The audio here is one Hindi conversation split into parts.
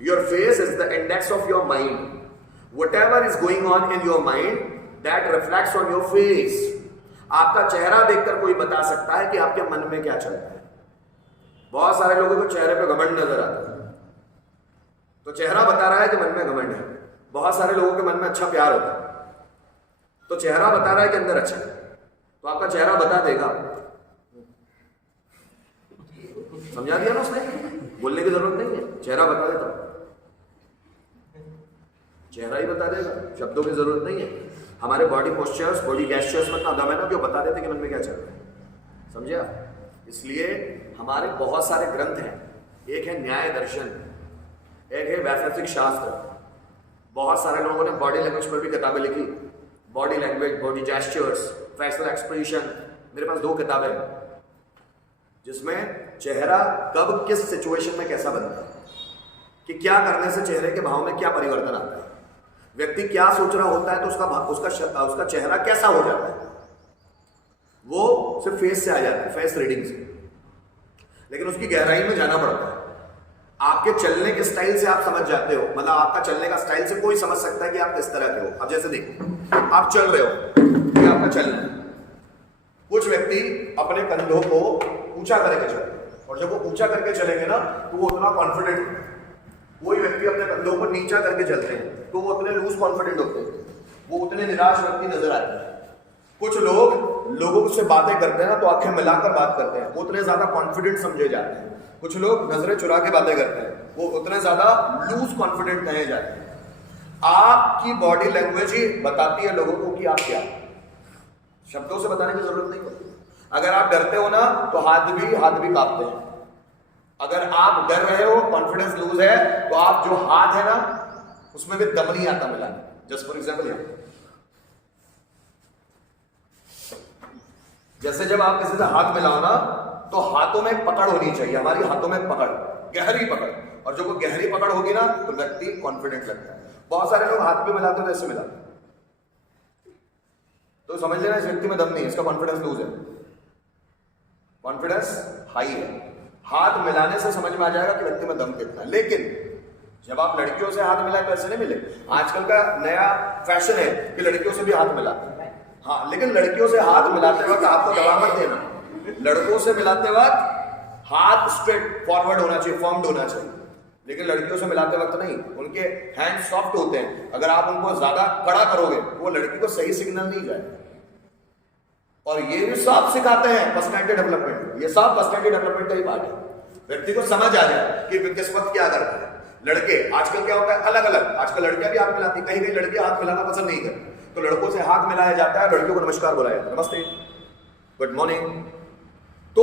Your face is the index of your mind. Whatever is going on in your mind, that reflects on your face. आपका चेहरा देखकर कोई बता सकता है कि आपके मन में क्या चल रहा है। बहुत सारे लोगों को चेहरे पे घमंड नजर आता है, तो चेहरा बता रहा है कि मन में घमंड है। बहुत सारे लोगों के मन में अच्छा प्यार होता है, तो चेहरा बता रहा है कि अंदर अच्छा है। तो आपका चेहरा बता देगा। समझा दिया ना उसने? बोलने की जरूरत नहीं है, चेहरा बता देता, चेहरा ही बता देगा, शब्दों की जरूरत नहीं है। हमारे बॉडी पोस्चर्स, बॉडी गेस्चर्स में इतना दम है ना, जो बता देते कि मन में क्या चल रहा है। समझा? इसलिए हमारे बहुत सारे ग्रंथ हैं। एक है न्याय दर्शन, एक है वैशेषिक शास्त्र। बहुत सारे लोगों ने बॉडी लैंग्वेज पर भी किताबें लिखी। Body language, body gestures, facial expression. मेरे पास 2 किताबें हैं जिसमें चेहरा कब किस सिचुएशन में कैसा बनता है, कि क्या करने से चेहरे के भाव में क्या परिवर्तन आता है, व्यक्ति क्या सोच रहा होता है तो उसका चेहरा कैसा हो जाता है। वो सिर्फ फेस से आ जाता है, फेस रीडिंग से। लेकिन उसकी गहराई में जाना पड़ता है। आपके चलने के स्टाइल से आप समझ जाते हो, मतलब आपका चलने का स्टाइल से कोई समझ सकता है कि आप किस तरह के हो। अब जैसे देखो, आप चल रहे हो, ये आपका चलना है। कुछ व्यक्ति अपने कंधों को ऊंचा करके चलते हैं, और जब वो ऊंचा करके चलेंगे ना तो वो उतना कॉन्फिडेंट होते हैं। कोई व्यक्ति अपने कंधों को नीचा करके चलते हैं तो वो उतने लूज कॉन्फिडेंट होते हैं, वो उतने निराश व्यक्ति नजर आते हैं। कुछ लोगों से बातें करते हैं ना तो आंखें मिलाकर बात करते हैं, वो उतने ज्यादा कॉन्फिडेंट समझे जाते हैं। कुछ लोग नजरें चुरा के बातें करते हैं, वो उतने ज्यादा लूज कॉन्फिडेंट कहे जाते हैं। आपकी बॉडी लैंग्वेज ही बताती है लोगों को कि आप क्या। शब्दों से बताने की जरूरत नहीं होती। अगर आप डरते हो ना तो हाथ भी कांपते हैं। अगर आप डर रहे हो, कॉन्फिडेंस लूज है, तो आप जो हाथ है ना उसमें भी दम नहीं आता मिलाने। जस्ट फॉर एग्जाम्पल, जैसे जब आप किसी से हाथ मिलाओ ना तो हाथों में पकड़ होनी चाहिए। हमारी हाथों में पकड़, गहरी पकड़, और जो वो गहरी पकड़ होगी ना तो व्यक्ति कॉन्फिडेंट लगता है। बहुत सारे लोग हाथ भी मिलाते हो तो ऐसे मिलाते, तो समझ लेना इस व्यक्ति में दम नहीं है, इसका कॉन्फिडेंस लूज है। कॉन्फिडेंस हाई है। हाथ मिलाने से समझ में आ जाएगा कि व्यक्ति में दम कितना है। लेकिन जब आप लड़कियों से हाथ मिलाए तो ऐसे नहीं मिले। आजकल का नया फैशन है कि लड़कियों से भी हाथ मिलाते हैं। हाँ, लेकिन लड़कियों से हाथ मिलाते वक्त आपको दबा मत देना। लड़कों से मिलाते वक्त हाथ स्ट्रेट फॉरवर्ड होना चाहिए, फॉर्म्ड होना चाहिए। लेकिन लड़कियों से मिलाते वक्त नहीं, उनके हैंड सॉफ्ट होते हैं। अगर आप उनको ज्यादा कड़ा करोगे तो वो लड़की को सही सिग्नल नहीं जाए। और ये भी सब सिखाते हैं पर्सनैलिटी डेवलपमेंट। ये सब पर्सनैलिटी डेवलपमेंट का ही पार्ट है। व्यक्ति को समझ आ जाए कि किस्मत क्या करता है। लड़के आजकल क्या होता है, अलग अलग। आजकल लड़कियां भी हाथ मिलाती, कहीं कहीं लड़कियां हाथ मिलाना पसंद नहीं करती, तो लड़कों से हाथ मिलाया जाता है, लड़कियों को नमस्कार बुलाया जाता है, नमस्ते, गुड मॉर्निंग। तो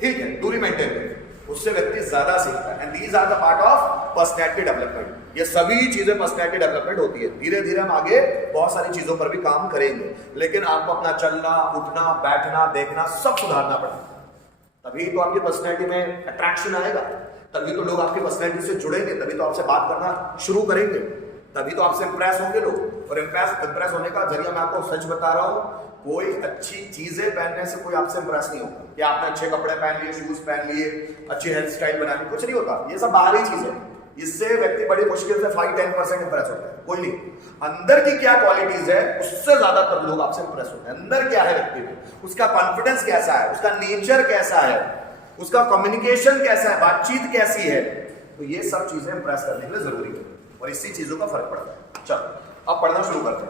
ठीक है, दूरी मेंटेन करें, उससे व्यक्ति ज्यादा सीखता है। And these are the part of personality development. ये सभी चीजें पर्सनैलिटी डेवलपमेंट होती है। धीरे धीरे हम आगे बहुत सारी चीजों पर भी काम करेंगे, लेकिन आपको अपना चलना, उठना, बैठना, देखना सब सुधारना पड़ेगा। तभी तो आपकी पर्सनैलिटी में अट्रैक्शन आएगा, तभी तो लोग आपकी पर्सनैलिटी से जुड़ेंगे, तभी तो आपसे बात करना शुरू करेंगे, तभी तो आपसे इंप्रेस होंगे लोग। और इंप्रेस होने का जरिया मैं आपको सच बता रहा हूं, कोई अच्छी चीजें पहनने से कोई आपसे इंप्रेस नहीं होगा। कि आपने अच्छे कपड़े पहन लिए, शूज पहन लिए, अच्छी हेयर स्टाइल बना ली, कुछ नहीं होता। ये सब बाहरी चीज है। इससे व्यक्ति बड़ी मुश्किल से 5-10% इंप्रेस होता है, कोई नहीं। अंदर की क्या क्वालिटीज है उससे ज्यादातर लोग आपसे इंप्रेस होते हैं। अंदर क्या है व्यक्ति में, उसका कॉन्फिडेंस कैसा है, उसका नेचर कैसा है, उसका कम्युनिकेशन कैसा है, बातचीत कैसी है। तो ये सब चीजें इंप्रेस करने के लिए जरूरी है, और इसी चीजों का फर्क पड़ता है। चलो अब पढ़ना शुरू करते हैं।